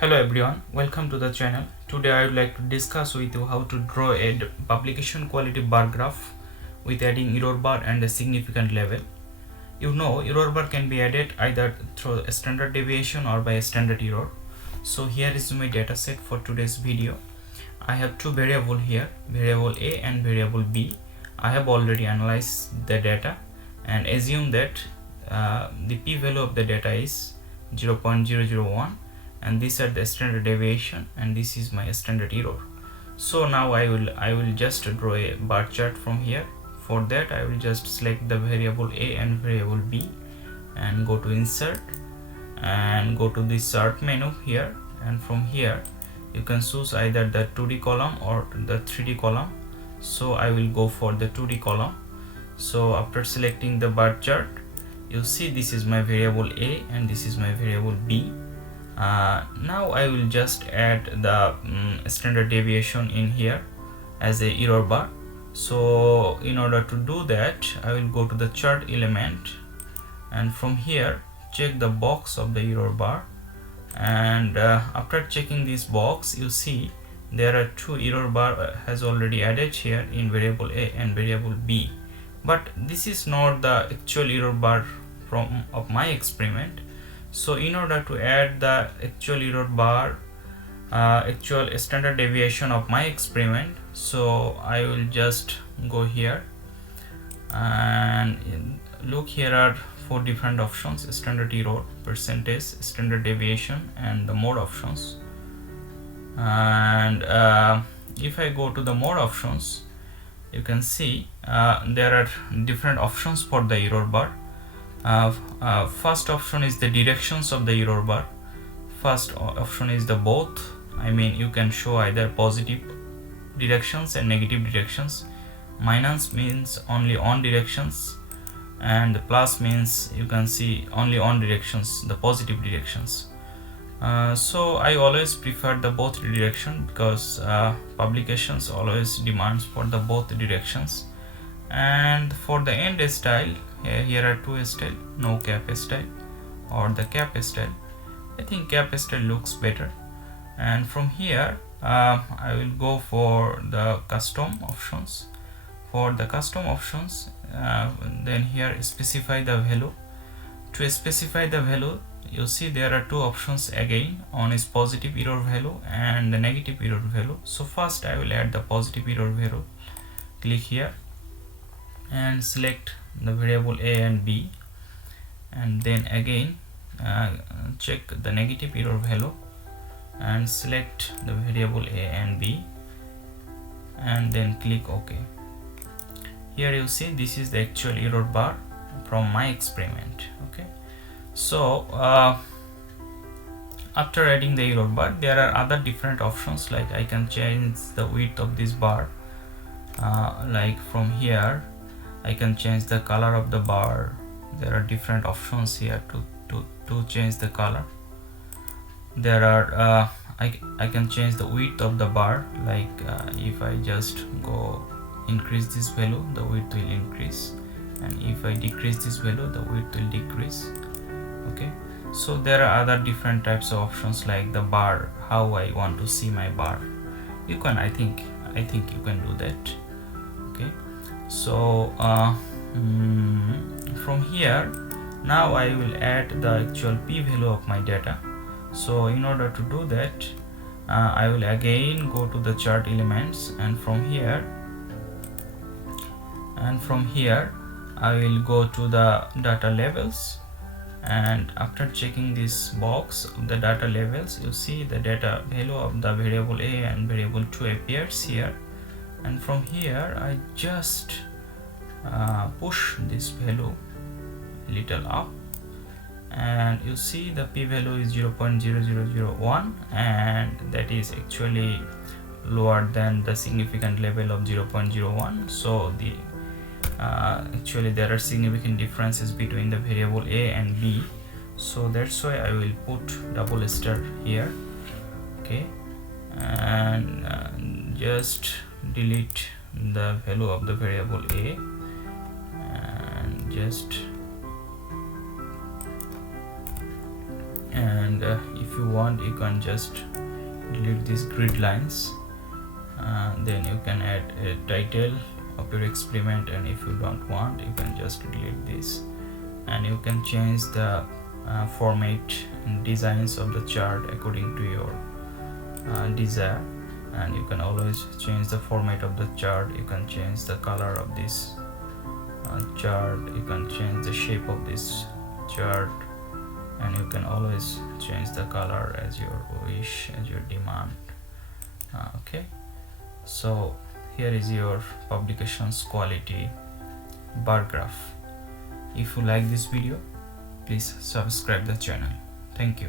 Hello everyone, welcome to the channel. Today I would like to discuss with you how to draw a publication quality bar graph with adding error bar and a significant level. You know, error bar can be added either through a standard deviation or by a standard error. So here is my data set for today's video. I have two variables here, variable A and variable B. I have already analyzed the data and assume that the p-value of the data is 0.001, and these are the standard deviation and this is my standard error. So now I will just draw a bar chart from here. For that I will just select the variable A and variable B and go to insert and go to the chart menu here, and from here you can choose either the 2D column or the 3D column. So I will go for the 2D column. So after selecting the bar chart, you see this is my variable A and this is my variable B. Now I will just add the standard deviation in here as a error bar. So in order to do that, I will go to the chart element and from here check the box of the error bar, and after checking this box, you see there are two error bar has already added here in variable A and variable B, but this is not the actual error bar of my experiment. So in order to add the actual error bar, actual standard deviation of my experiment, so I will just go here and look, here are four different options: standard error, percentage, standard deviation, and the mode options. And if I go to the mode options, you can see there are different options for the error bar. First option is the directions of the error bar. First option is the both. I mean, you can show either positive directions and negative directions. Minus means only on directions, and plus means you can see only on directions, the positive directions. So I always prefer the both direction because publications always demands for the both directions. And for the end style, here are two style: no cap style or the cap style. I think cap style looks better. And from here I will go for the custom options. For the custom options, then here specify the value. To specify the value, you see there are two options again. One is positive error value and the negative error value. So first I will add the positive error value. Click here and select the variable A and B, and then again check the negative error value and select the variable A and B, and then click OK. Here you see this is the actual error bar from my experiment. Okay, so after adding the error bar, there are other different options, like I can change the width of this bar, like from here I can change the color of the bar. There are different options here to change the color. There are I can change the width of the bar, like if I just go increase this value, the width will increase, and if I decrease this value, the width will decrease. Okay, so there are other different types of options, like the bar, how I want to see my bar. You can, I think you can do that. Okay, so from here now I will add the actual p-value of my data. So in order to do that, I will again go to the chart elements, and from here I will go to the data labels, and after checking this box of the data labels, you see the data value of the variable A and variable 2 appears here, and from here I just push this value little up, and you see the p-value is 0.0001, and that is actually lower than the significant level of 0.01. so the actually there are significant differences between the variable A and B, so that's why I will put double star here. Okay, and just delete the value of the variable A, and just if if you want, you can just delete these grid lines. Then you can add a title of your experiment, and if you don't want, you can just delete this. And you can change the format and designs of the chart according to your desire. And you can always change the format of the chart. You can change the color of this chart. You can change the shape of this chart, and you can always change the color as your wish, as your demand. Okay, so here is your publications quality bar graph. If you like this video, please subscribe the channel. Thank you.